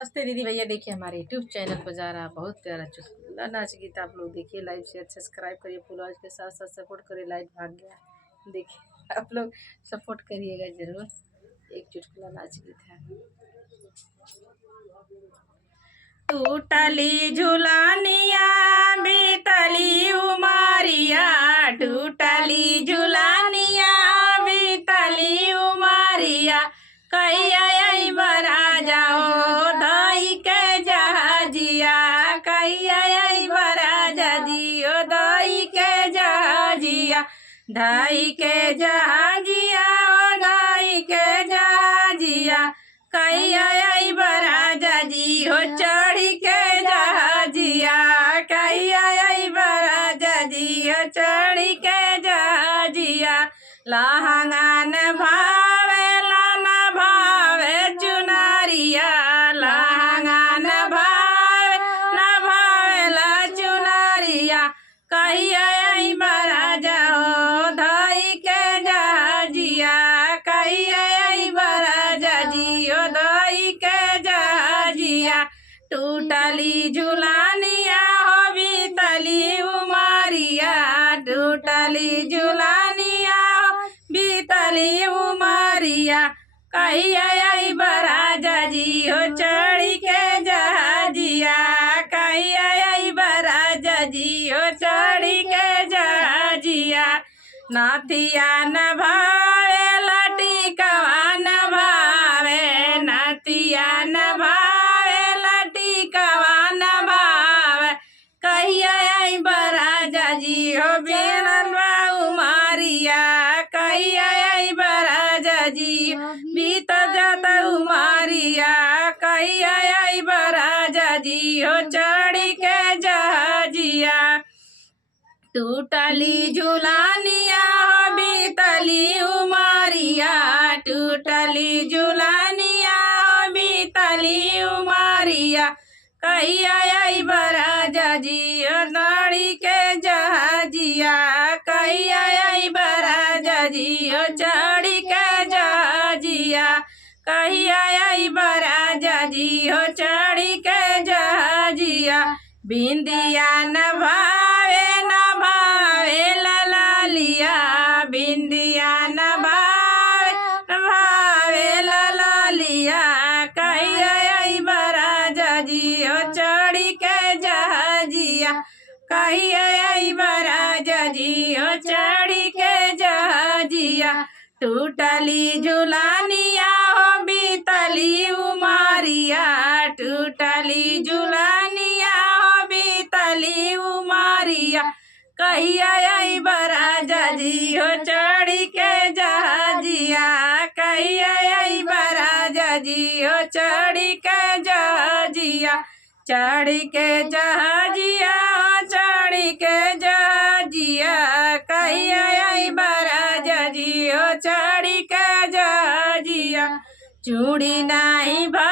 नमस्ते दीदी भैया, देखिए हमारे यूट्यूब चैनल पर जा रहा बहुत प्यारा चुटकुला नाच गीत। आप लोग देखिए, लाइक शेयर सब्सक्राइब करिए, फॉलोअर्स के साथ साथ सपोर्ट करिए। लाइक भाग गया, देखिए आप लोग सपोर्ट करिएगा जरूर। एक चुटकुला नाच गीत है। टूटली झुलानिया बीतली उमारिया, टूटली झुलानिया बीतली उमारिया, कैया आई बरा जाओ दही के जहाजिया, कैया आई बरा जदियो दही के जहाजिया, दही के जहाजिया दही के जहाजिया, कैया आई बरा जदी हो चढ़ी के जहाजिया, कैया आई बरा जदी हो चढ़ी के जहाजिया, लहंगान भावे लाना भावे चुनारिया, लहंगान भावे ना भावे ला चुनारिया, कैया आई बरा जाओ धई के जहाजिया, कैया आई बरा जदियो दई के जहाजिया, टूटली झुलानिया हो बीतली उमारिया, टूटली झुलानिया हो बीतली उमारिया, कैया आई बरा जदी हो चढ़ी के जहाजिया, कैया आई बरा जदी हो चढ़ी के जहाजिया, नाथिया न भावे लटिकवा न भावे, नाथिया न भावे लटिकवा न भावे, कहिया आई बरा जदी हो बेनलवा उमारिया, कहिया आई बरा जदी बीत जात उमारिया, कहिया आई बरा जदी हो चढ़ी के जहाजिया, टूटली झुलानिया हो बीतली उमारिया, टूटली झुलानिया हो बीतली उमारिया, कैया आई बरा जदियो दड़ी के जहाजिया, कैया आई बरा जदियो चढ़ी के जहाजिया, कैया आई बरा जदियो चढ़ी के जहाजिया, बिंदिया न भावे न भावे ललालिया, बिंदिया न भावे ललालिया, कैया आई बरा जदियो चढ़ी के जहाजिया, कैया आई बरा जदियो चढ़ी के जहाजिया, टूटली झुलानिया हो बीतली उमारिया, टूटली झुलानिया हो बीतली उमारिया, कैया आई बरा जदियो चढ़ी के जहाजिया, कैया आई बरा जदियो चढ़ी के जहाजिया, चढ़ी के जहाजिया चढ़ी के जहाजिया, कैया आई बरा जदियो चढ़ी के जहाजिया, चूड़ी नहीं भा